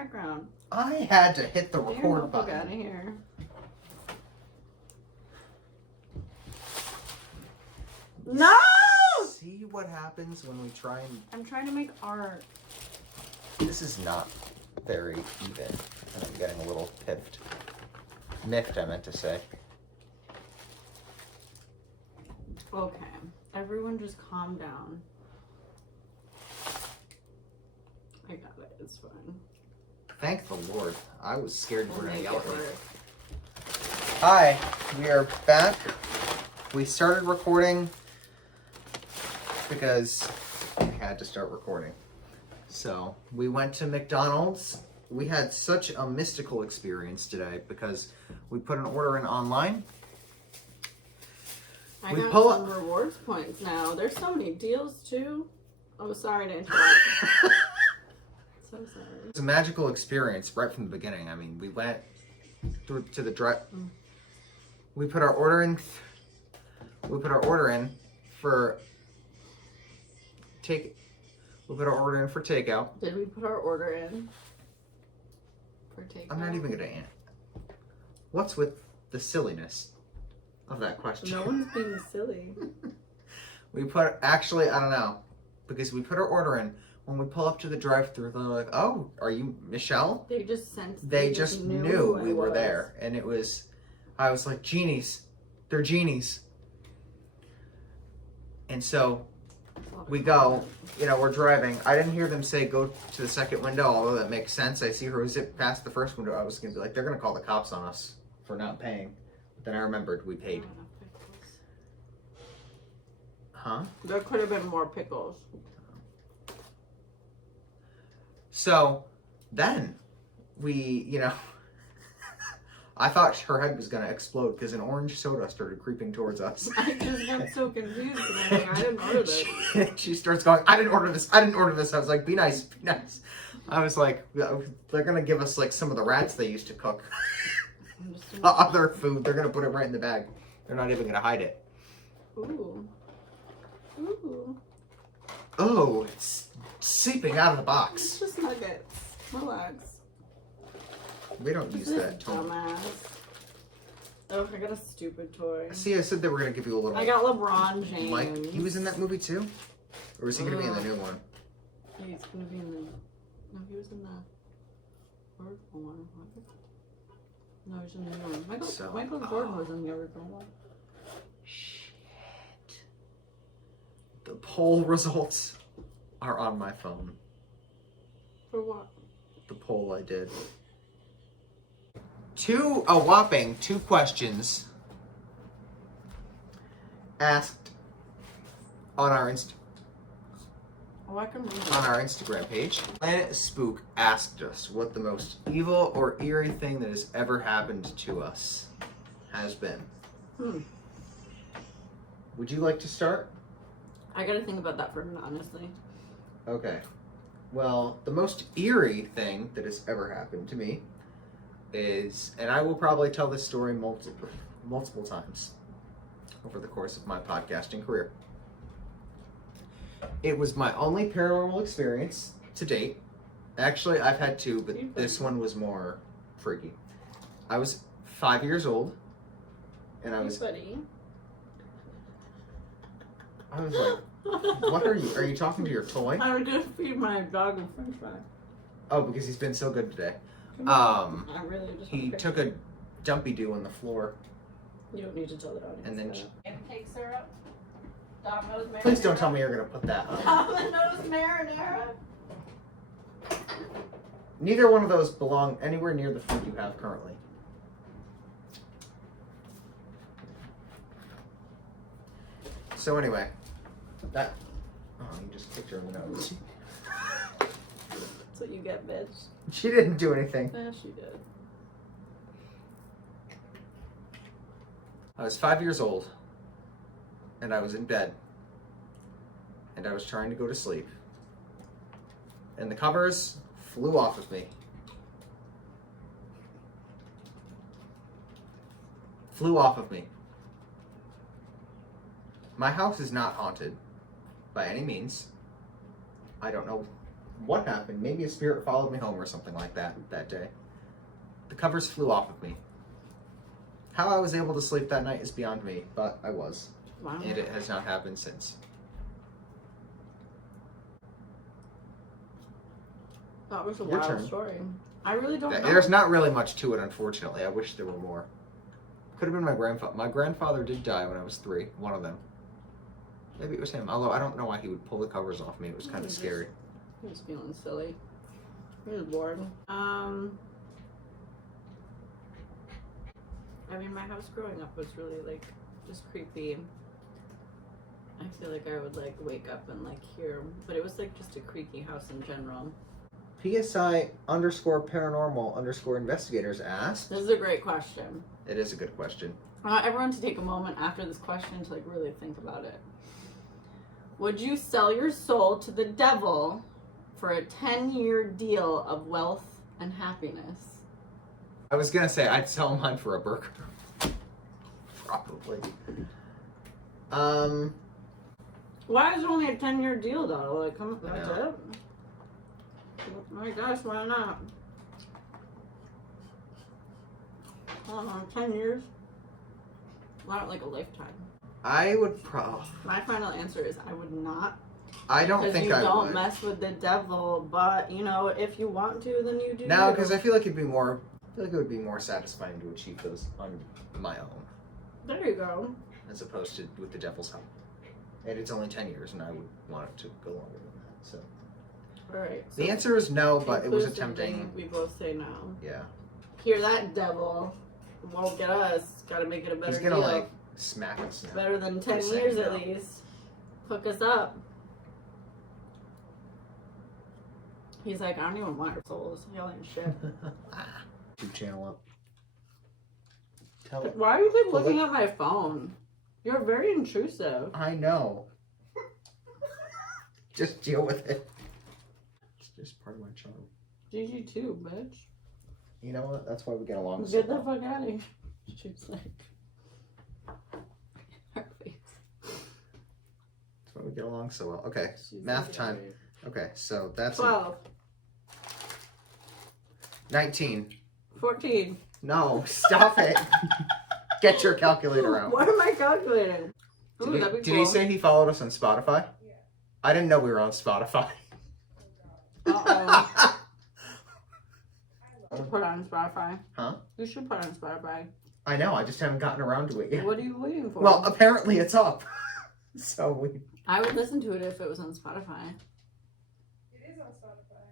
background. I had to hit the record button. Out of here. No! See what happens when we try and... I'm trying to make art. This is not very even. And I'm getting a little piffed. Miffed, I meant to say. Okay. Everyone just calm down. I got it. It's fine. Thank the Lord. I was scared you were going to yell at me. Work. Hi, we are back. We started recording because we had to start recording. So we went to McDonald's. We had such a mystical experience today because we put an order in online. I got some rewards points now. There's so many deals too. Oh, sorry to interrupt. So sorry. It's a magical experience right from the beginning. I mean, we went to the drive. We put our order in. We put our order in for take. We put our order in for takeout. Did we put our order in for takeout? I'm not even gonna answer. What's with the silliness of that question? No one's being silly. We put actually I don't know because we put our order in. When we pull up to the drive-thru, they're like, "Oh, are you Michelle?" They just sensed. They just knew we were there, and it was. I was like, "Genies, they're genies." And so we go. You know, we're driving. I didn't hear them say go to the second window, although that makes sense. I see her zip past the first window. I was gonna be like, they're gonna call the cops on us for not paying. But then I remembered we paid. Huh? There could have been more pickles. So then we, you know, I thought her head was going to explode because an orange soda started creeping towards us. I just got so confused. And I'm like, I didn't order this. She starts going, I didn't order this. I didn't order this. I was like, be nice, be nice. I was like, they're going to give us like some of the rats they used to cook. Other food. They're going to put it right in the bag. They're not even going to hide it. Ooh. Ooh. Oh, it's seeping out of the box. It's just nuggets. Relax. We don't use that tone. Dumbass. Oh, I got a stupid toy. See, I said they were going to give you a little... I got LeBron James. Mike, he was in that movie too? Or was he going to be in the new one? Yeah, he's going to be in the... No, he was in the... original one. No, he's in the new one. Michael Jordan was in the original one. Shit. The poll results are on my phone. For what? The poll I did. A whopping 2 questions asked on our Instagram page. Planet Spook asked us what the most evil or eerie thing that has ever happened to us has been. Would you like to start? I gotta think about that for a minute, honestly. Okay. Well, the most eerie thing that has ever happened to me is, and I will probably tell this story multiple times over the course of my podcasting career. It was my only paranormal experience to date. Actually, I've had 2, but this one was more freaky. I was 5 years old, and I was like, what are you? Are you talking to your toy? I was just feeding my dog a french fry. Oh, because he's been so good today. He took a dumpy do on the floor. You don't need to tell the audience. And then pancake syrup. Domino's marinara. Please don't tell me you're gonna put that on. Domino's marinara. Neither one of those belong anywhere near the food you have currently. So anyway, that. Oh, you just kicked her in the nose. That's what you get, bitch. She didn't do anything. Yeah, she did. I was 5 years old, and I was in bed, and I was trying to go to sleep, and the covers flew off of me. Flew off of me. My house is not haunted, by any means. I don't know what happened. Maybe a spirit followed me home or something like that day. The covers flew off of me. How I was able to sleep that night is beyond me, but I was. Wow. And it has not happened since. That was a Your wild turn. story. I really don't know. There's not really much to it, unfortunately. I wish there were more. Could have been my grandfather. My grandfather did die when I was 3. One of them. Maybe it was him. Although I don't know why he would pull the covers off me. It was kind of scary. He was feeling silly. He was bored. I mean, my house growing up was really, like, just creepy. I feel like I would, like, wake up and, like, hear... But it was, like, just a creaky house in general. PSI_paranormal_investigators asked. This is a great question. It is a good question. I want everyone to take a moment after this question to, like, really think about it. Would you sell your soul to the devil for a 10-year deal of wealth and happiness? I was going to say I'd sell mine for a burger. Probably. Why is it only a 10-year deal, though? Like, come on, that's it? Oh my gosh, why not? I don't know, 10 years? Why not like a lifetime? I would probably... My final answer is I would not. I don't think I would. Because you don't mess with the devil, but, you know, if you want to, then you do. No, because I feel like it would be more satisfying to achieve those on my own. There you go. As opposed to with the devil's help. And it's only 10 years, and I would want it to go longer than that, so... Alright. So the answer is no, but it was a tempting... We both say no. Yeah. Hear that, devil? Won't get us. Gotta make it a better He's gonna, deal. like, smack us now. Better than 10 He's years saying at no. least. Hook us up. He's like, I don't even want your souls. Y'all ain't shit. YouTube channel up. Tell it. Why do you keep looking at my phone? You're very intrusive. I know. Just deal with it. It's just part of my charm. GG too, bitch. You know what? That's why we get along so Get the well. fuck out of here. She's like... Her face. That's why we get along so well. Okay, She's math like, time. Okay, so that's 12. 19. 14. No, stop it. Get your calculator out. What am I calculating? Ooh, that'd be Did cool. he say he followed us on Spotify? Yeah. I didn't know we were on Spotify. Uh-oh. Put it on Spotify. Huh? You should put it on Spotify. I know, I just haven't gotten around to it yet. What are you waiting for? Well, apparently it's up. So we... I would listen to it if it was on Spotify. It is on Spotify.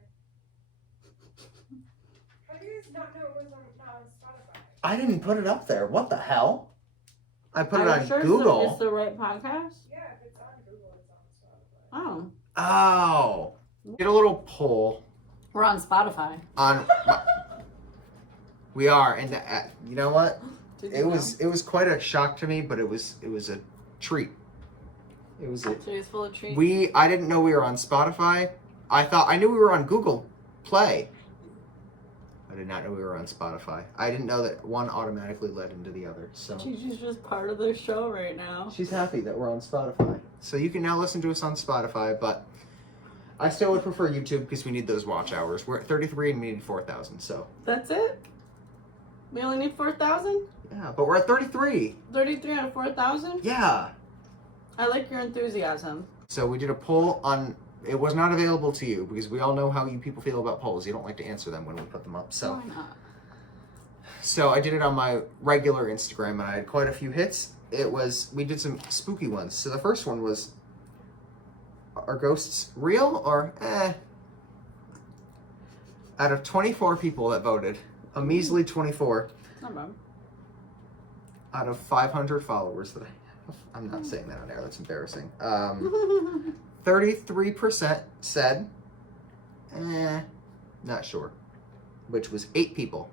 How do you guys not know it was not on Spotify? I didn't put it up there. What the hell? I put it Are you on sure Google. It's the right podcast? Yeah, if it's on Google, it's on Spotify. Oh. Oh. Get a little poll We're on Spotify. on... We are, and you know what? Did It you was quite a shock to me, but it was a treat. It was a... Today's full of treats. I didn't know we were on Spotify. I knew we were on Google Play. I did not know we were on Spotify. I didn't know that one automatically led into the other. So Gigi's just part of the show right now. she's happy that we're on Spotify. So you can now listen to us on Spotify, but I still would prefer YouTube because we need those watch hours. We're at 33 and we need 4,000. So That's it? We only need 4,000? yeah, but we're at 33. 33 out of 4,000? Yeah. I like your enthusiasm. So we did a poll on. It was not available to you because we all know how you people feel about polls. You don't like to answer them when we put them up. So. Why not? So I did it on my regular Instagram and I had quite a few hits. We did some spooky ones. So the first one was, are ghosts real or eh? Out of 24 people that voted, a measly 24 Not bad. out of 500 followers that I have. I'm not saying that on air, that's embarrassing. 33% said, not sure, which was 8 people.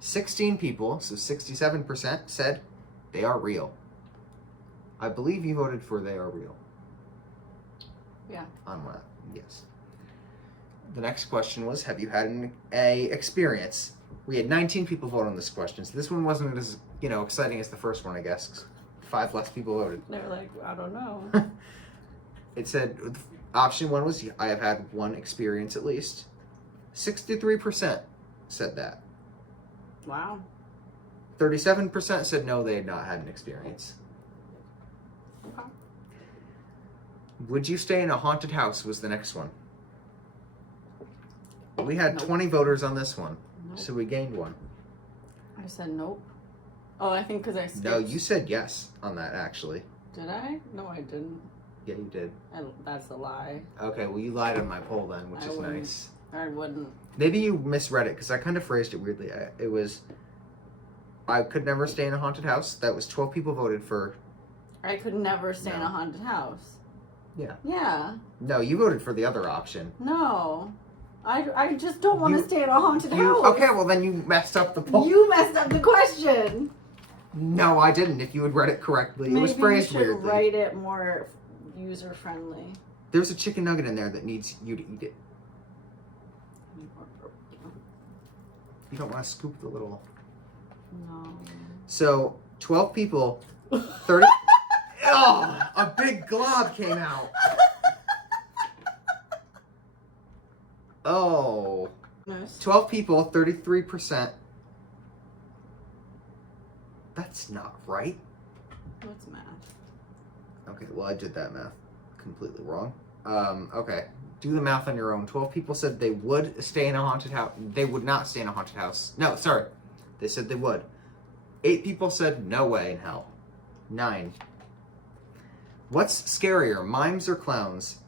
16 people, so 67%, said they are real. I believe you voted for they are real. Yeah. On what? Yes. The next question was, have you had an experience? We had 19 people vote on this question, so this one wasn't as exciting as the first one, I guess. 5 less people voted. They were like, I don't know. It said Option 1 was I have had one experience at least. 63% said that. Wow. 37% said no, they had not had an experience. Okay. Would you stay in a haunted house was the next one. We had Nope. 20 voters on this one, Nope. so we gained one. I said nope. Oh, I think because I skipped. No, you said yes on that, actually. Did I? No, I didn't. Yeah, you did. That's a lie. Okay, well, you lied on my poll then, which I is wouldn't. nice. I wouldn't. Maybe you misread it, because I kind of phrased it weirdly. It was, I could never stay in a haunted house. That was 12 people voted for. I could never stay in No. a haunted house. Yeah. Yeah. No, you voted for the other option. No. I just don't want to You- stay in a haunted house. Okay, well, then you messed up the poll. You messed up the question. No, I didn't. If you had read it correctly, it was Maybe phrased you should weirdly. write it more user friendly. There's a chicken nugget in there that needs you to eat it. You don't want to scoop the little. No. So 12 people, 30. Oh, a big glob came out. Oh. 12 people, 33%. That's not right. What's math? Okay, well, I did that math completely wrong. Okay, do the math on your own. 12 people said they would stay in a haunted house. They would not stay in a haunted house. No, sorry. They said they would. 8 people said no way in hell. 9. What's scarier, mimes or clowns?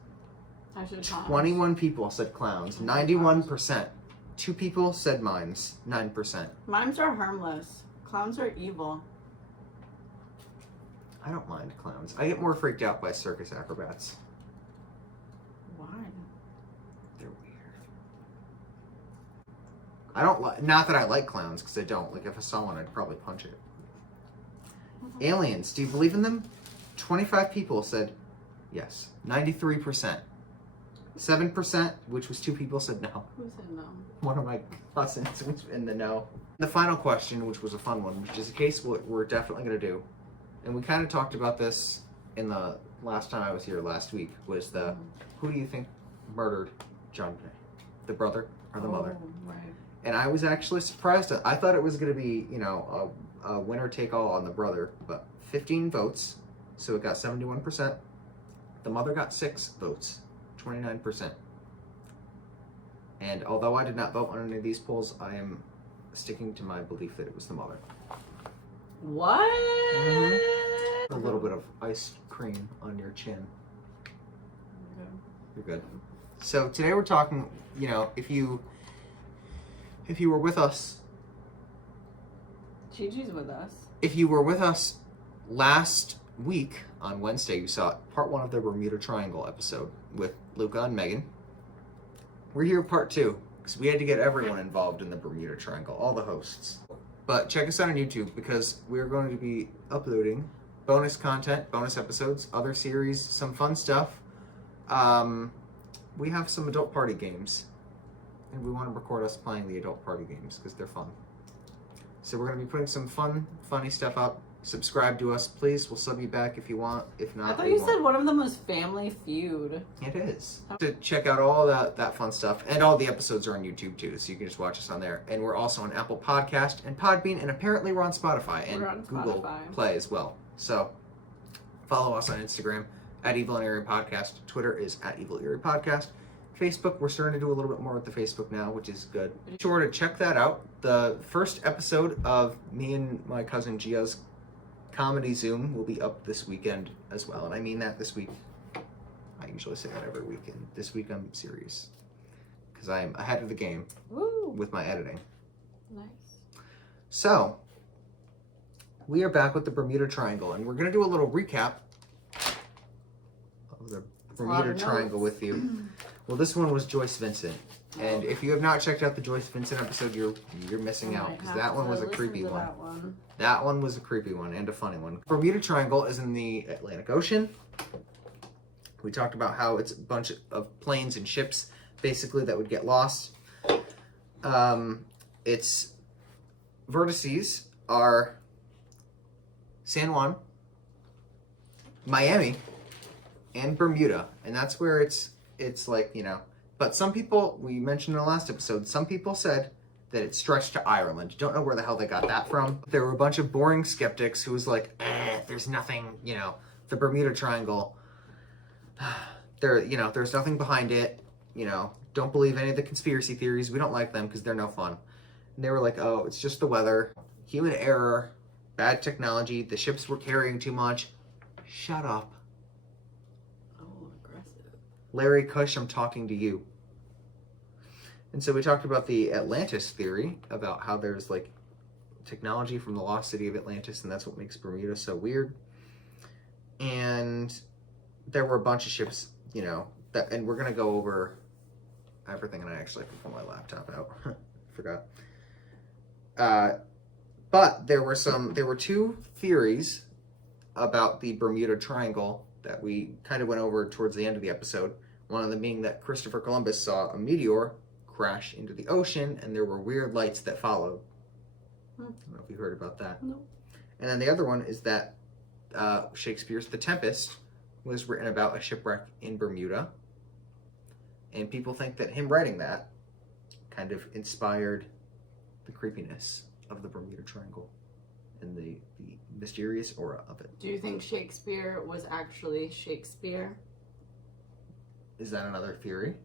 I should have 21 people said clowns. 91%. 2 people said mimes. 9%. Mimes are harmless. Clowns are evil. I don't mind clowns. I get more freaked out by circus acrobats. Why? They're weird. I don't like, not that I like clowns, because I don't. Like, if I saw one, I'd probably punch it. Aliens, do you believe in them? 25 people said yes. 93%. 7%, which was 2 people, said no. Who said no? One of my cousins was in the no. The final question, which was a fun one, which is a case we're definitely going to do. And we kind of talked about this in the last time I was here last week, was the, who do you think murdered John Day? The brother or the mother? Right. And I was actually surprised. I thought it was going to be, you know, a winner take all on the brother, but 15 votes, so it got 71%. The mother got 6 votes, 29%. And although I did not vote on any of these polls, I am sticking to my belief that it was the mother. What? A little bit of ice cream on your chin. You're good. So today we're talking, you know, if you were with us, Gigi's with us. if you were with us last week on Wednesday, you saw part 1 of the Bermuda Triangle episode with Luca and Megan. We're here part 2 because we had to get everyone involved in the Bermuda Triangle, all the hosts. But check us out on YouTube because we're going to be uploading bonus content, bonus episodes, other series, some fun stuff. We have some adult party games, and we want to record us playing the adult party games because they're fun. So we're going to be putting some funny stuff up. Subscribe to us, please. We'll sub you back if you want. If not, I thought we you won't. said one of them was Family Feud. It is. To check out all that fun stuff, and all the episodes are on YouTube too, so you can just watch us on there. And we're also on Apple Podcast and Podbean, and apparently we're on Spotify and We're on Google Spotify. Play as well. So follow us on Instagram at Evil and Eerie Podcast. Twitter is at Evil Eerie Podcast. Facebook, we're starting to do a little bit more with the Facebook now, which is good. Be sure to check that out. The first episode of me and my cousin Gia's Comedy Zoom will be up this weekend as well. And I mean that this week. I usually say that every weekend. This week I'm serious. Because I am ahead of the game Woo! with my editing. Nice. So, we are back with the Bermuda Triangle. And we're going to do a little recap of the Bermuda Triangle with you. Well, this one was Joyce Vincent. And if you have not checked out the Joyce Vincent episode, you're missing out. Because that one was a creepy one. That one was a creepy one and a funny one. Bermuda Triangle is in the Atlantic Ocean. We talked about how it's a bunch of planes and ships, basically, that would get lost. Its vertices are San Juan, Miami, and Bermuda. And that's where its it's like, but some people, we mentioned in the last episode, some people said that it stretched to Ireland. Don't know where the hell they got that from. There were a bunch of boring skeptics who was like, there's nothing, the Bermuda Triangle, there's nothing behind it, don't believe any of the conspiracy theories. We don't like them because they're no fun. And they were like, oh, it's just the weather, human error, bad technology, the ships were carrying too much. Shut up. Oh, aggressive. Larry Cush, I'm talking to you. And so we talked about the Atlantis theory, about how there's like technology from the lost city of Atlantis, and that's what makes Bermuda so weird. And there were a bunch of ships, that, and we're gonna go over everything, and I actually have to pull my laptop out. Forgot. But there were two theories about the Bermuda Triangle that we kind of went over towards the end of the episode. One of them being that Christopher Columbus saw a meteor crash into the ocean, and there were weird lights that followed. I don't know if you heard about that. No. And then the other one is that Shakespeare's The Tempest was written about a shipwreck in Bermuda, and people think that him writing that kind of inspired the creepiness of the Bermuda Triangle and the mysterious aura of it. Do you think Shakespeare was actually Shakespeare? Is that another theory?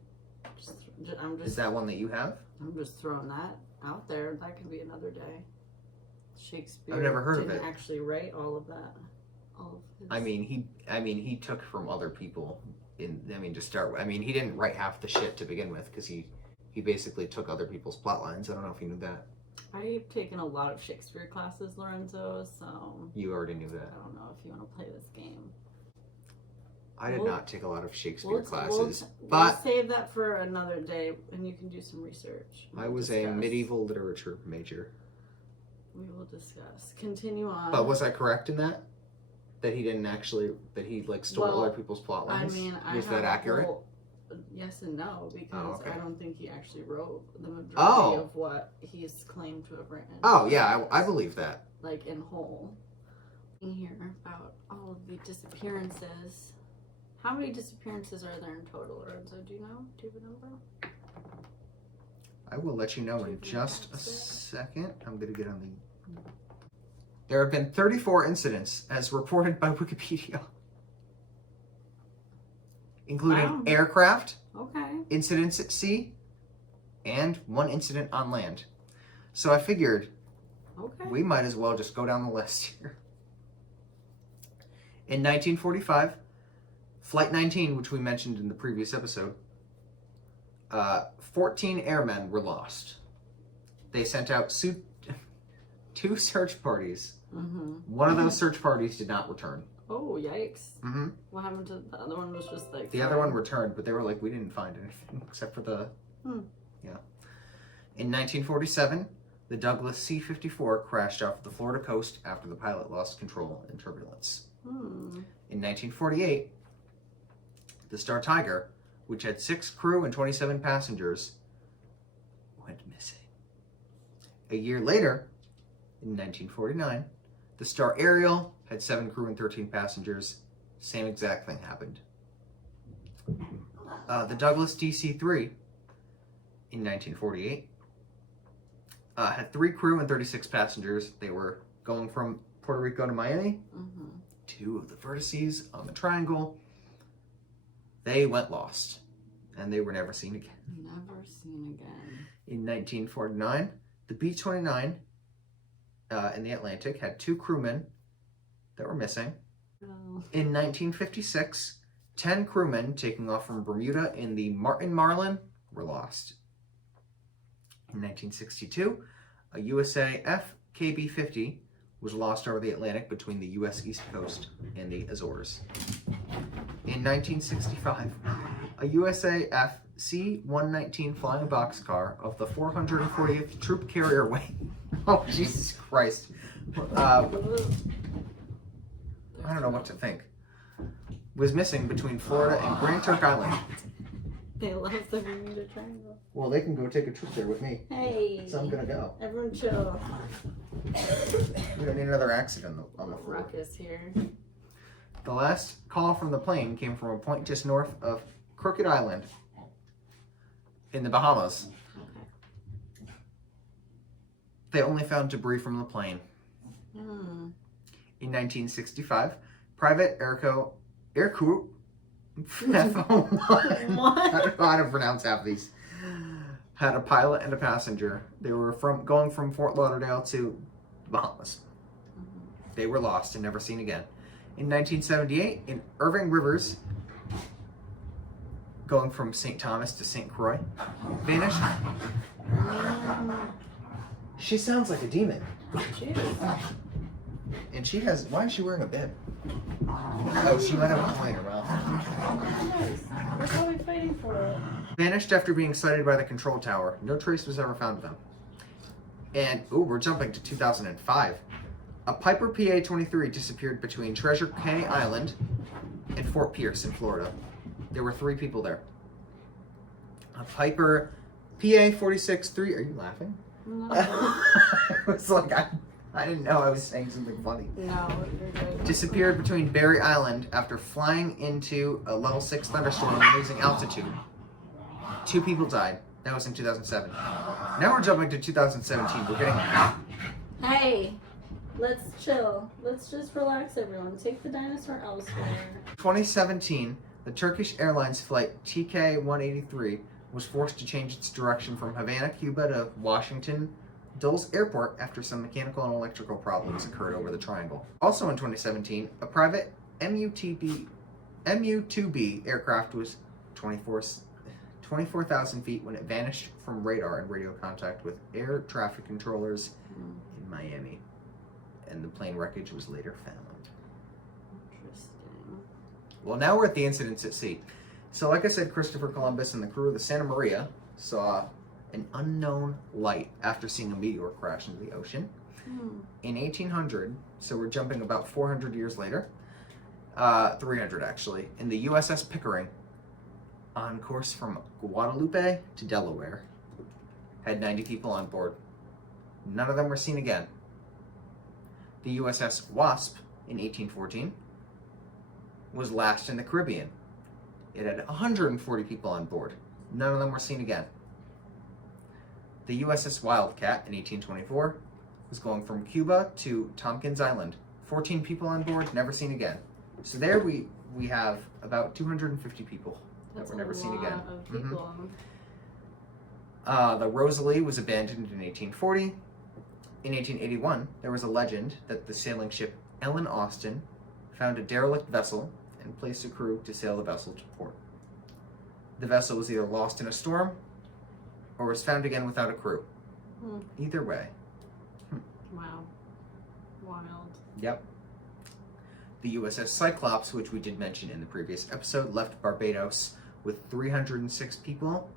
I'm Is that one that you have? I'm just throwing that out there. That could be another day. Shakespeare. I've never heard of didn't it. actually write all of that. All of his... I mean, he took from other people. He didn't write half the shit to begin with, because he basically took other people's plot lines. I don't know if you knew that. I've taken a lot of Shakespeare classes, Lorenzo, so... You already knew that. I don't know if you want to play this game. I did not take a lot of Shakespeare We'll classes, but save that for another day, and you can do some research. I was a medieval literature major. We will discuss. Continue on. But was I correct in that? That he didn't actually, that he stole other people's plot lines? Was that accurate? Yes and no, because okay. I don't think he actually wrote the majority of what he's claimed to have written. Oh, yeah, I believe that. Like in whole. In here about all of the disappearances. How many disappearances are there in total, Lorenzo? Do you know? Do you have a number? I will let you know in just a second. I'm going to get on the... There have been 34 incidents as reported by Wikipedia, including aircraft, incidents at sea, and one incident on land. So I figured we might as well just go down the list here. In 1945, Flight 19, which we mentioned in the previous episode, 14 airmen were lost. They sent out 2 search parties. Mm-hmm. One of those search parties did not return. Oh, yikes. Mm-hmm. What happened to the other one? Was just like... The other one returned, but they were like, we didn't find anything except for the... Yeah. In 1947, the Douglas C-54 crashed off the Florida coast after the pilot lost control in turbulence. In 1948, the Star Tiger, which had 6 crew and 27 passengers, went missing. A year later, in 1949, the Star Ariel had 7 crew and 13 passengers. Same exact thing happened. The Douglas DC-3, in 1948, had 3 crew and 36 passengers. They were going from Puerto Rico to Miami. 2 of the vertices on the triangle. They went lost, and they were never seen again. Never seen again. In 1949, the B-29 in the Atlantic had 2 crewmen that were missing. In 1956, 10 crewmen taking off from Bermuda in the Martin Marlin were lost. In 1962, a USAF KB-50 was lost over the Atlantic between the U.S. East Coast and the Azores. In 1965, a USAF C-119 flying boxcar of the 440th Troop Carrier Wing. Oh, Jesus Christ. I don't know what to think. Was missing between Florida and Grand Turk Island. They love the Bermuda Triangle. Well, they can go take a trip there with me. Hey. So I'm gonna go. Everyone chill. We don't need another accident on the floor. Ruckus here. The last call from the plane came from a point just north of Crooked Island in the Bahamas. Okay. They only found debris from the plane. Hmm. In 1965, Private Airco Aircrew. What? I don't know how to pronounce half of these. Had a pilot and a passenger. They were going from Fort Lauderdale to Bahamas. They were lost and never seen again. In 1978, in Irving Rivers, going from St. Thomas to St. Croix, vanished. She sounds like a demon. Jeez. And she has. Why is she wearing a bib? Oh, she might have a coin around. We're probably fighting for it. Vanished after being sighted by the control tower. No trace was ever found of them. And, we're jumping to 2005. A Piper PA-23 disappeared between Treasure Cay Island and Fort Pierce in Florida. There were 3 people there. A Piper PA-46-3. Are you laughing? No. I was like, I didn't know I was saying something funny. No, you're good. Disappeared between Berry Island after flying into a level 6 thunderstorm and losing altitude. 2 people died. That was in 2007. Now we're jumping to 2017. We're getting... Hey, let's chill. Let's just relax, everyone. Take the dinosaur elsewhere. 2017, the Turkish Airlines flight TK-183 was forced to change its direction from Havana, Cuba to Washington Dulles Airport after some mechanical and electrical problems occurred over the triangle. Also in 2017, a private MU-2B aircraft was 24,000 feet when it vanished from radar and radio contact with air traffic controllers in Miami. And the plane wreckage was later found. Interesting. Well, now we're at the incidents at sea. So like I said, Christopher Columbus and the crew of the Santa Maria saw an unknown light after seeing a meteor crash into the ocean. In 1800, so we're jumping about 400 years later, 300 actually, in the USS Pickering, on course from Guadalupe to Delaware, had 90 people on board. None of them were seen again. The USS Wasp in 1814 was last in the Caribbean. It had 140 people on board. None of them were seen again. The USS Wildcat in 1824 was going from Cuba to Tompkins Island. 14 people on board, never seen again. So there we have about 250 people that were never seen again. Of people. The Rosalie was abandoned in 1840. In 1881, there was a legend that the sailing ship Ellen Austin found a derelict vessel and placed a crew to sail the vessel to port. The vessel was either lost in a storm or was found again without a crew. Either way. Wow. Wild. Yep. The USS Cyclops, which we did mention in the previous episode, left Barbados with 306 people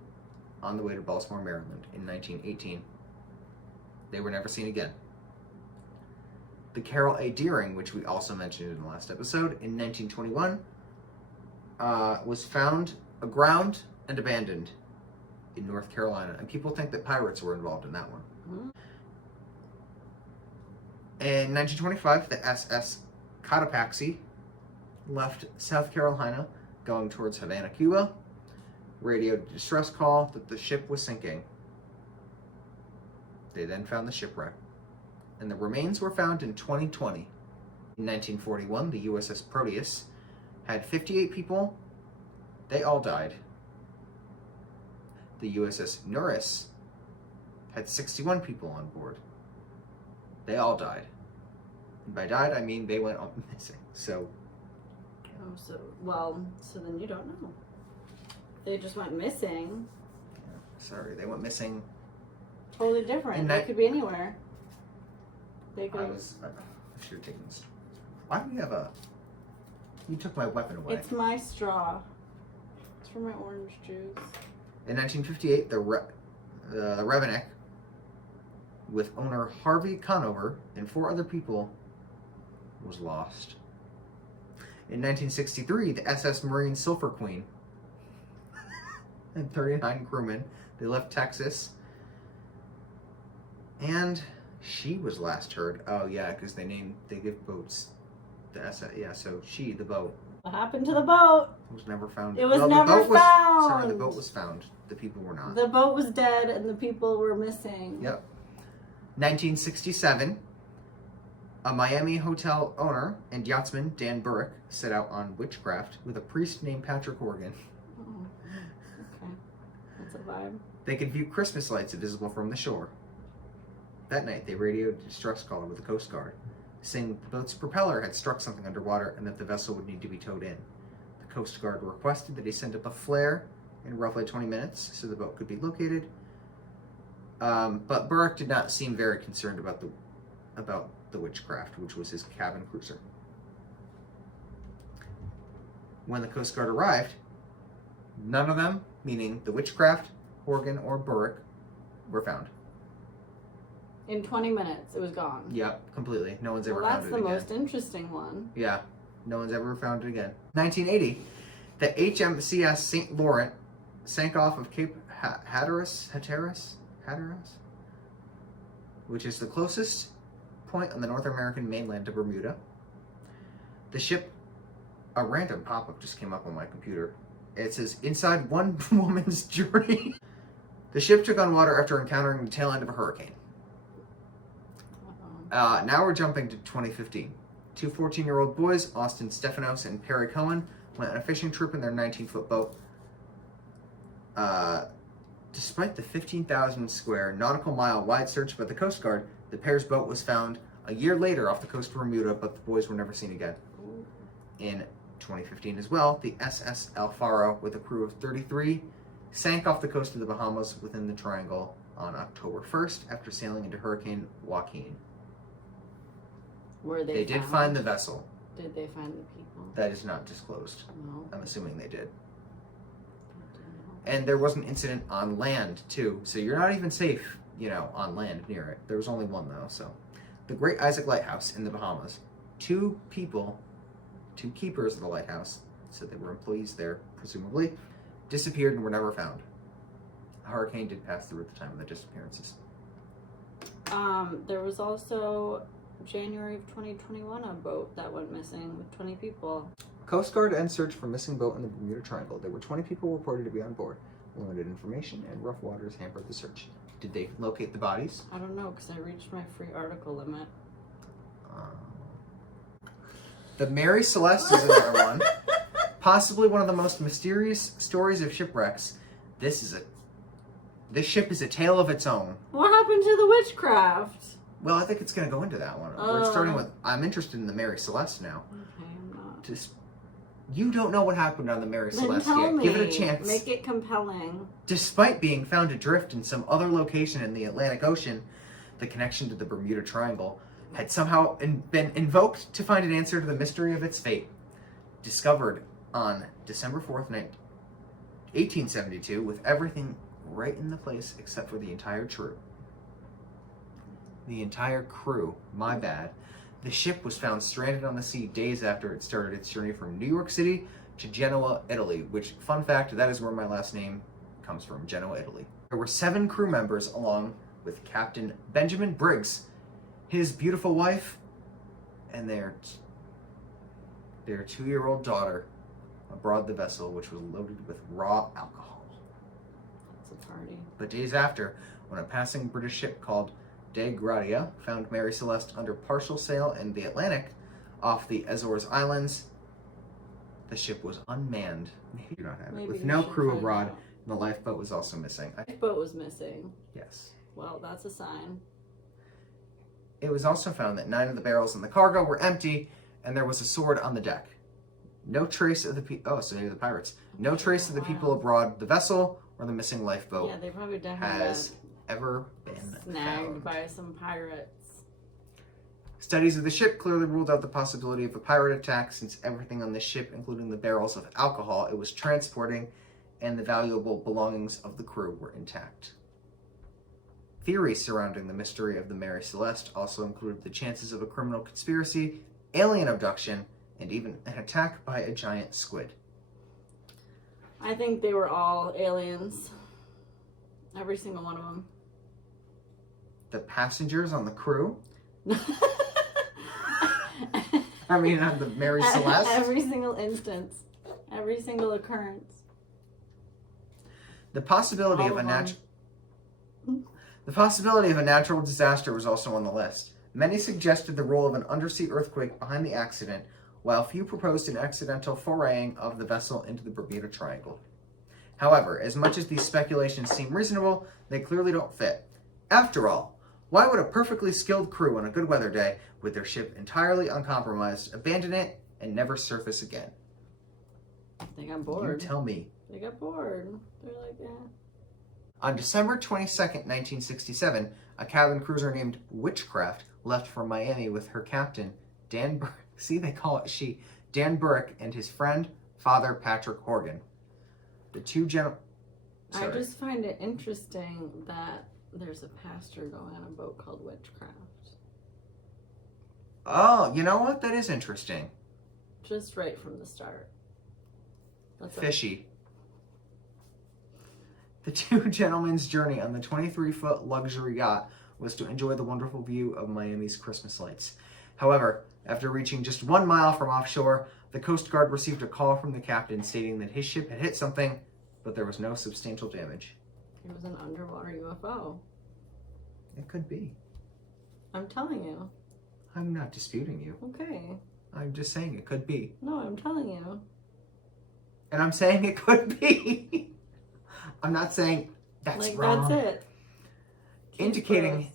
on the way to Baltimore, Maryland in 1918. They were never seen again. The Carol A. Deering, which we also mentioned in the last episode, in 1921, was found aground and abandoned in North Carolina. And people think that pirates were involved in that one. In 1925, the SS Cotopaxi left South Carolina going towards Havana, Cuba. Radioed a distress call that the ship was sinking. They then found the shipwreck. And the remains were found in 2020. In 1941, the USS Proteus had 58 people. They all died. The USS Norris had 61 people on board. They all died. And by died, I mean they went missing. So So then you don't know. They just went missing. yeah, sorry, they went missing. Totally different. And They that- could be anywhere. They could. I should have taken this. Why do we have a... You took my weapon away. It's my straw. It's for my orange juice. In 1958, the Revenek, with owner Harvey Conover and 4 other people, was lost. In 1963, the SS Marine Sulphur Queen and 39 crewmen, they left Texas, and she was last heard. Oh yeah, because they give boats the SS. Yeah, so she, the boat, What happened to the boat? It was never found. It was Well, never the boat found. Sorry, the boat was found. The people were not. The boat was dead and the people were missing. Yep. 1967, a Miami hotel owner and yachtsman, Dan Burke, set out on Witchcraft with a priest named Patrick Horgan. Oh, okay. That's a vibe. They could view Christmas lights visible from the shore. That night, they radioed a distress caller with the Coast Guard, saying the boat's propeller had struck something underwater and that the vessel would need to be towed in. The Coast Guard requested that he send up a flare in roughly 20 minutes so the boat could be located. But Burke did not seem very concerned about the Witchcraft, which was his cabin cruiser. When the Coast Guard arrived, none of them, meaning the Witchcraft, Horgan, or Burke, were found. In 20 minutes, it was gone. Yep, completely. No one's ever Well, found that's it the again. most interesting one. Yeah, no one's ever found it again. 1980, the HMCS St. Laurent sank off of Cape Hatteras, which is the closest point on the North American mainland to Bermuda. The ship, a random pop-up just came up on my computer. It says, inside one woman's journey. The ship took on water after encountering the tail end of a hurricane. Now we're jumping to 2015. Two 14-year-old boys, Austin Stephanos and Perry Cohen, went on a fishing trip in their 19-foot boat. Despite the 15,000 square nautical mile wide search by the Coast Guard, the pair's boat was found a year later off the coast of Bermuda, but the boys were never seen again. In 2015 as well, the SS Alfaro, with a crew of 33, sank off the coast of the Bahamas within the Triangle on October 1st after sailing into Hurricane Joaquin. Were They did find the vessel. Did they find the people? That is not disclosed. No. I'm assuming they did. And there was an incident on land, too. So you're not even safe, on land near it. There was only one, though, so. The Great Isaac Lighthouse in the Bahamas. Two keepers of the lighthouse, so they were employees there, presumably, disappeared and were never found. A hurricane did pass through at the time of the disappearances. There was also January of 2021 a boat that went missing with 20 people. Coast Guard ends search for missing boat in the Bermuda Triangle. There were 20 people reported to be on board. Limited information and rough waters hampered the search. Did they locate the bodies? I don't know, because I reached my free article limit. The Mary Celeste is another one. Possibly one of the most mysterious stories of shipwrecks. This ship is a tale of its own. What happened to the Witchcraft? Well, I think it's going to go into that one. We're starting with, I'm interested in the Mary Celeste now. Okay, I'm not. You don't know what happened on the Mary Then Celeste tell yet. me. Give it a chance. Make it compelling. Despite being found adrift in some other location in the Atlantic Ocean, the connection to the Bermuda Triangle had somehow been invoked to find an answer to the mystery of its fate. Discovered on December 4th, 1872, with everything right in the place except for the entire crew. The entire crew, my bad. The ship was found stranded on the sea days after it started its journey from New York City to Genoa, Italy, which, fun fact, that is where my last name comes from, Genoa, Italy. There were 7 crew members along with Captain Benjamin Briggs, his beautiful wife, and their 2-year-old daughter aboard the vessel, which was loaded with raw alcohol. That's a party. But days after, when a passing British ship called De Gradia found Mary Celeste under partial sail in the Atlantic off the Azores Islands, the ship was unmanned. Maybe you don't have it. With no crew abroad, and the lifeboat was also missing. The lifeboat was missing. Yes. Well, that's a sign. It was also found that 9 of the barrels in the cargo were empty, and there was a sword on the deck. No trace of the so maybe the pirates. No trace of the people aboard the vessel or the missing lifeboat Yeah, they probably has ever been snagged found. by some pirates. Studies of the ship clearly ruled out the possibility of a pirate attack, since everything on the ship, including the barrels of alcohol it was transporting and the valuable belongings of the crew, were intact. Theories surrounding the mystery of the Mary Celeste also included the chances of a criminal conspiracy, alien abduction, and even an attack by a giant squid. I think they were all aliens. Every single one of them. The passengers on the crew? I mean, on the Mary Celeste. Every single instance. Every single occurrence. The possibility of a natural disaster was also on the list. Many suggested the role of an undersea earthquake behind the accident, while few proposed an accidental foraying of the vessel into the Bermuda Triangle. However, as much as these speculations seem reasonable, they clearly don't fit. After all, why would a perfectly skilled crew on a good weather day, with their ship entirely uncompromised, abandon it and never surface again? They got bored. You tell me. They got bored. They're like, yeah. On December 22nd, 1967, a cabin cruiser named Witchcraft left for Miami with her captain, Dan Burke. See, they call it she. Dan Burke and his friend, Father Patrick Horgan. The two I just find it interesting that there's a pastor going on a boat called Witchcraft. Oh, you know what? That is interesting. Just right from the start. That's Fishy. The two gentlemen's journey on the 23-foot luxury yacht was to enjoy the wonderful view of Miami's Christmas lights. However, after reaching just 1 mile from offshore, the Coast Guard received a call from the captain stating that his ship had hit something, but there was no substantial damage. It was an underwater UFO. It could be. I'm telling you. I'm not disputing you. Okay. I'm just saying it could be. No, I'm telling you. And I'm saying it could be. I'm not saying that's like, wrong. That's it. Indicating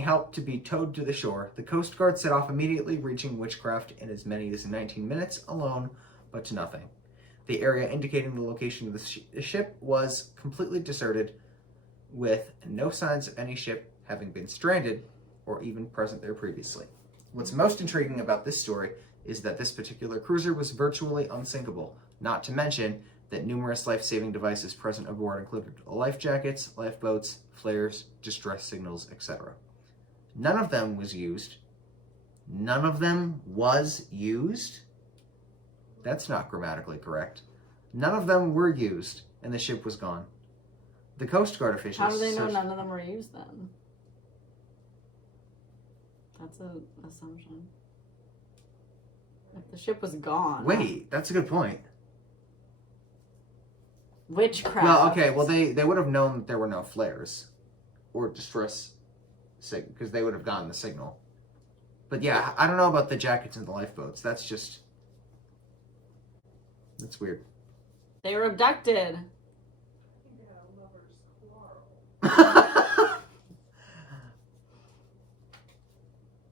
help to be towed to the shore, the Coast Guard set off immediately, reaching Witchcraft in as many as 19 minutes alone, but to nothing. The area indicating the location of the ship was completely deserted, with no signs of any ship having been stranded or even present there previously. What's most intriguing about this story is that this particular cruiser was virtually unsinkable, not to mention that numerous life-saving devices present aboard included life jackets, lifeboats, flares, distress signals, etc. None of them was used. None of them was used? That's not grammatically correct. None of them were used, and the ship was gone. The Coast Guard officials... How do they know none of them were used then? That's an assumption. If the ship was gone... Wait, that's a good point. Witchcraft. Well, okay, well, they would have known that there were no flares or distress because they would have gotten the signal. But yeah, I don't know about the jackets and the lifeboats. That's weird. They were abducted.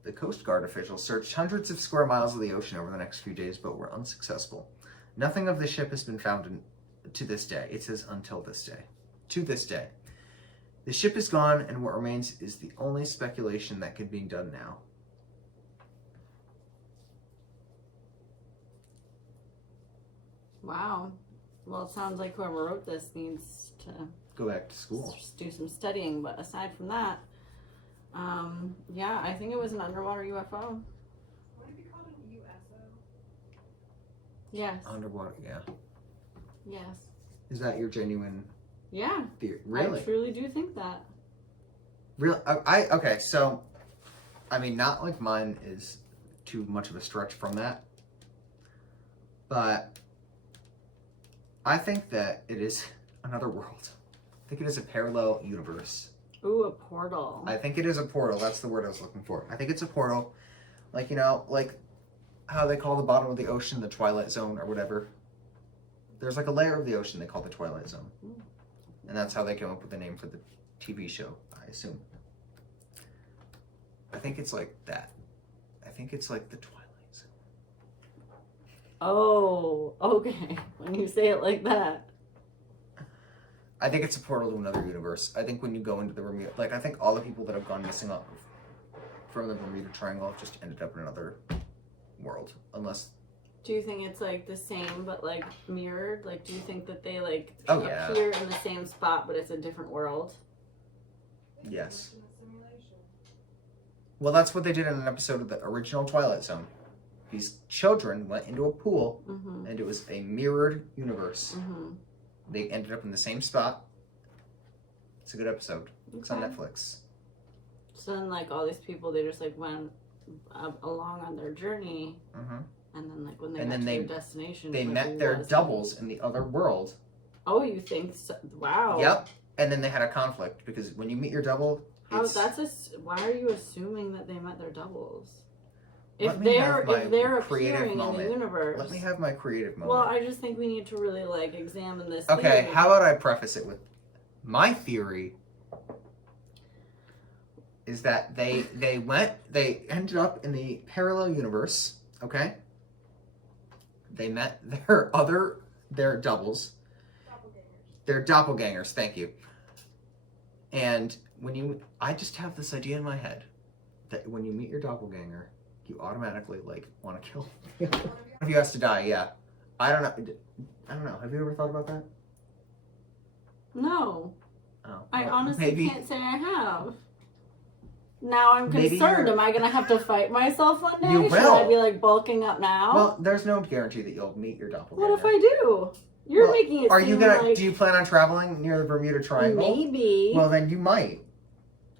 The Coast Guard officials searched hundreds of square miles of the ocean over the next few days, but were unsuccessful. Nothing of the ship has been found to this day. It says until this day. To this day. The ship is gone, and what remains is the only speculation that can be done now. Wow. Well, it sounds like whoever wrote this needs to go back to school. Just do some studying, but aside from that, yeah, I think it was an underwater UFO. Would it be called an USO? Yes. Underwater, yeah. Yes. Is that your genuine Yeah. theory? Really? I truly do think that. Real? Okay, so, I mean, not like mine is too much of a stretch from that, but I think that it is another world. I think it is a parallel universe. Ooh, a portal. I think it is a portal. That's the word I was looking for. I think it's a portal. Like, you know, like how they call the bottom of the ocean the Twilight Zone or whatever. There's like a layer of the ocean they call the Twilight Zone. And that's how they came up with the name for the TV show, I assume. I think it's like that. I think it's like the Twilight Zone. Oh, okay. When you say it like that. I think it's a portal to another universe. I think when you go into the Bermuda... Like, I think all the people that have gone missing up from the Bermuda Triangle have just ended up in another world. Unless... Do you think it's like the same but like mirrored? Like, do you think that they like yeah. appear in the same spot but it's a different world? Yes. Well, that's what they did in an episode of the original Twilight Zone. These children went into a pool, and it was a mirrored universe. They ended up in the same spot. It's a good episode. It's on Netflix. So then, like, all these people, they just like went along on their journey, Mm-hmm. and then like when they And got then to they- their destination, They whoever met he their was- doubles in the other world. Oh, you think so? Wow. Yep. And then they had a conflict because when you meet your double, How, it's... why are you assuming that they met their doubles? Let If me they're have my if they're creative appearing in moment. the universe. Let me have my creative moment. Well, I just think we need to really like examine this. Okay, theory. how about I preface it with my theory is that they ended up in the parallel universe, okay? They met their doubles, Doppelgangers. their doppelgangers, thank you. And I just have this idea in my head that when you meet your doppelganger, you automatically like want to kill him. If he has to die, yeah. I don't know. Have you ever thought about that? No, Oh, I well, honestly maybe. can't say I have. Now I'm Maybe concerned. you're- Am I gonna have to fight myself one day? You Should I will. be like bulking up now? Well, there's no guarantee that you'll meet your doppelganger. what if I do? You're Well, making it Are seem you gonna? like Do you plan on traveling near the Bermuda Triangle? maybe. Well, then you might.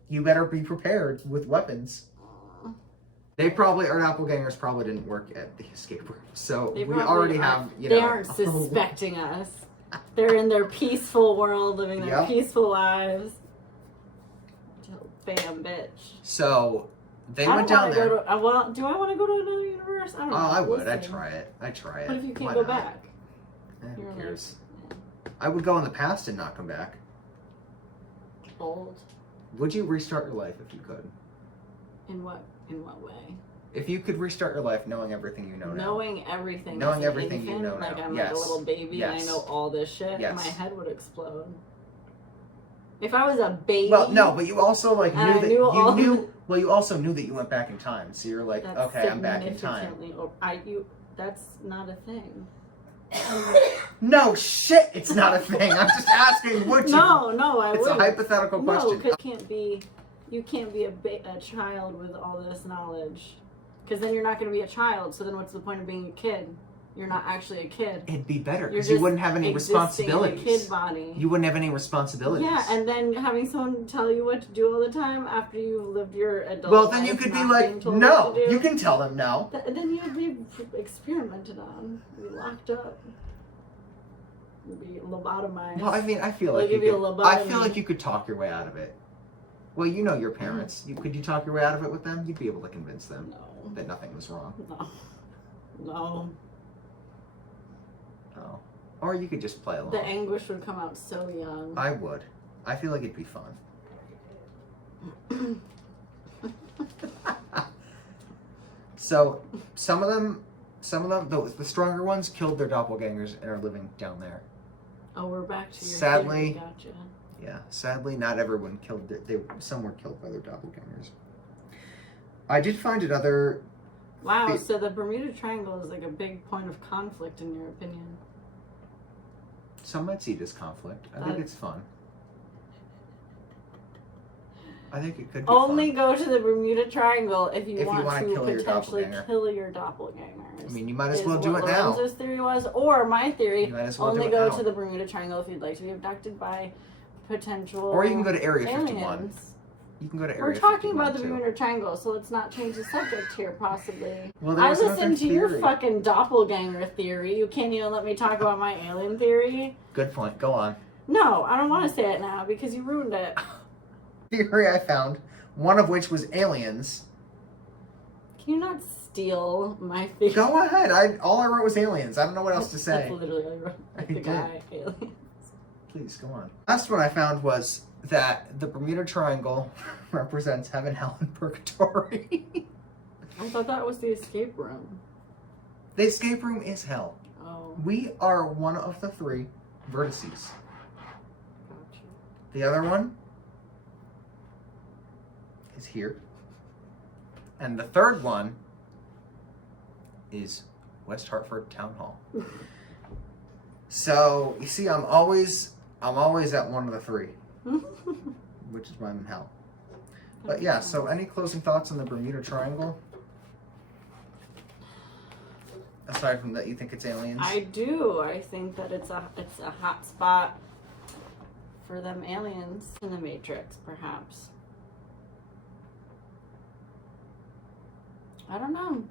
You better be prepared with weapons. They probably, our doppelgangers probably didn't work at the escape room, so They we probably already aren't- have. You they know, aren't suspecting us. They're in their peaceful world, living their Yep. peaceful lives. Bam, bitch. So they I went don't down wanna there. do I want to go to another universe? I don't know. I would. Listen. I'd try it. I'd try it. What if you can't Why go not? back? Who You're cares? like, I would go in the past and not come back. old. Would you restart your life if you could? In what way? If you could restart your life knowing everything you know now. Knowing everything. Knowing as an everything you infant, know like now. I'm Yes. like a little baby and I Yes. know all this shit. Yes. My head would explode. If I was a baby. Well, no, but you also like And I knew that knew all- you knew. Well, you also knew that you went back in time, so you're like, That's okay, I'm back in time. significantly that's not a thing. No shit, it's not a thing. I'm just asking, would you? No, I It's a wouldn't. hypothetical No, question. because you can't be a child with all this knowledge. Because then you're not going to be a child. So then what's the point of being a kid? You're not actually a kid. It'd be better You're because you just wouldn't have any existing in a responsibilities. kid body. You wouldn't have any responsibilities. Yeah, and then having someone tell you what to do all the time after you've lived your adult well, life. then you could be not like, being told no. what to do. You can tell them no. Then you'd be experimented on. You'd be locked up. You'd be lobotomized. Well, I mean, I feel They'll like you give you a could. I lobotomy. feel like you could talk your way out of it. Well, you know your parents. Could you talk your way out of it with them? You'd be able to convince them No. that nothing was wrong. No. Oh. Or you could just play along. The anguish would come out so young. I would. I feel like it'd be fun. So, some of them, the stronger ones killed their doppelgangers and are living down there. Oh, we're back to your Sadly- theory. Gotcha. Yeah, sadly, not everyone killed. Some were killed by their doppelgangers. I did find another. Wow, so the Bermuda Triangle is like a big point of conflict in your opinion. Some might see it as conflict. I think it's fun. I think it could be Only fun. go to the Bermuda Triangle if you want wanna to kill your potentially doppelganger. kill your doppelgangers. I mean, you might as is well do what it now. Lorenzo's theory was, or my theory, You might as well only do it go now. to the Bermuda Triangle if you'd like to be abducted by potential Or you can go to Area 51. aliens. You can go to Area We're talking 51 about the too. Bermuda Triangle, so let's not change the subject here, possibly. Well, there I was another listened to your theory. fucking doppelganger theory. You can't even let me talk about my alien theory. Good point. Go on. No, I don't want to say it now because you ruined it. Theory I found, one of which was aliens. Can you not steal my theory? Go ahead. All I wrote was aliens. I don't know what else to say. That's literally all I wrote. I The did. guy, alien. Please, go on. Last one I found was that the Bermuda Triangle represents heaven, hell, and purgatory. I thought that was the escape room. The escape room is hell. Oh, We are one of the three vertices. gotcha. The other one is here. And the third one is West Hartford Town Hall. So, you see, I'm always at one of the three, which is why I'm in hell. But yeah, so any closing thoughts on the Bermuda Triangle? Aside from that, you think it's aliens? I do. I think that it's a hot spot for them aliens in the Matrix, perhaps. I don't know.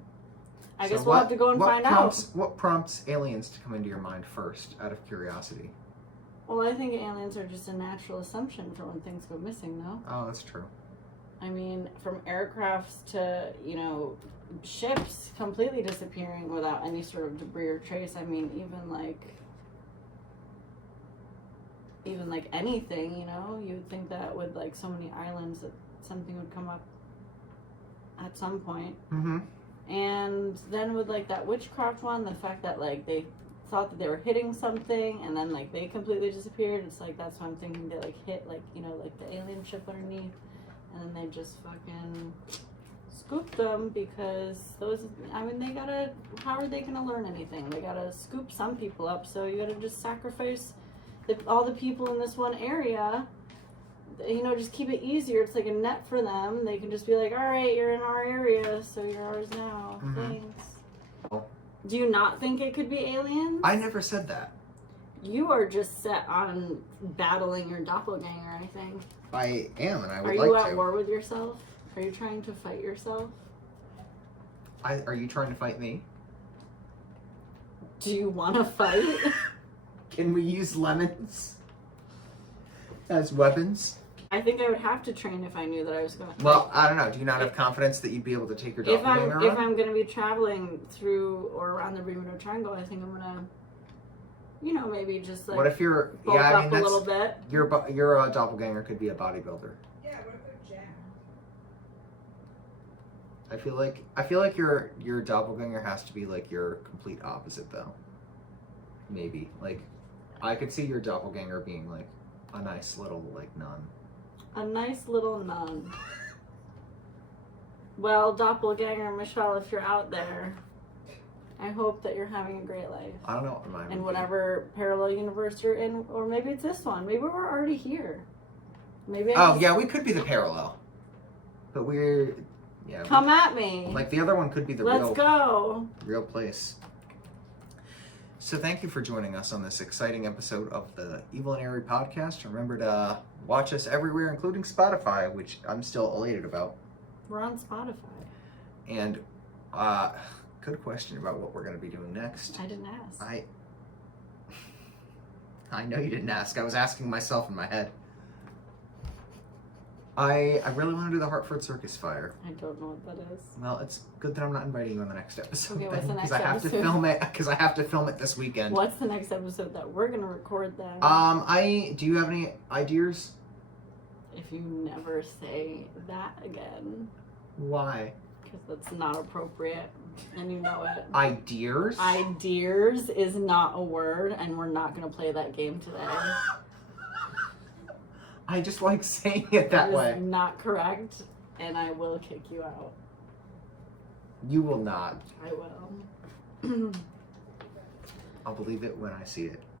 I So guess we'll have to go and find out. What prompts aliens to come into your mind first, out of curiosity? Well, I think aliens are just a natural assumption for when things go missing, though. Oh, that's true. I mean, from aircrafts to, ships completely disappearing without any sort of debris or trace. I mean, even like anything, you would think that with like so many islands that something would come up at some point. Mm-hmm. And then with like that witchcraft one, the fact that like they thought that they were hitting something and then like they completely disappeared, it's like that's why I'm thinking they like hit like like the alien ship underneath, and then they just fucking scooped them because how are they gonna learn anything? They gotta scoop some people up, so you gotta just sacrifice all the people in this one area, just keep it easier. It's like a net for them. They can just be like, all right, you're in our area, so you're ours now. Mhm. Thanks. Well, Do you not think it could be aliens? I never said that. You are just set on battling your doppelganger, I think. I am, and I Are would you like at to. war with yourself? Are you trying to fight yourself? Are you trying to fight me? Do you want to fight? Can we use lemons as weapons? I think I would have to train if I knew that I was going to. Well, I don't know. Do you not have confidence that you'd be able to take your If doppelganger if on? I'm going to be traveling through or around the Bermuda Triangle, I think I'm going to, maybe just like What if you're? bulk Yeah, I up mean a that's little bit. your doppelganger could be a bodybuilder. Yeah, what if they're jacked? I feel like your doppelganger has to be like your complete opposite though. Maybe like I could see your doppelganger being like a nice little like nun. A nice little nun. Well, doppelganger Michelle, if you're out there, I hope that you're having a great life. I don't know what mine would In be. whatever parallel universe you're in, or maybe it's this one. Maybe we're already here. Maybe. Oh yeah, we could be the parallel, but we're Come at me. like the other one could be the Let's go. real place. So thank you for joining us on this exciting episode of the Evil and Eerie Podcast. Remember to watch us everywhere, including Spotify, which I'm still elated about. We're on Spotify. And good question about what we're going to be doing next. I didn't ask. I know you didn't ask. I was asking myself in my head. I really want to do the Hartford Circus Fire. I don't know what that is. Well, it's good that I'm not inviting you on the next episode. Okay, what's the next Because I have episode? to film it. Because I have to film it this weekend. What's the next episode that we're gonna record then? Do you have any ideas? If you never say that again, Why? because that's not appropriate, and you know it. Ideas? Ideas is not a word, and we're not gonna play that game today. I just like saying it that is way. not correct, and I will kick you out. You will not. I will. I'll believe it when I see it.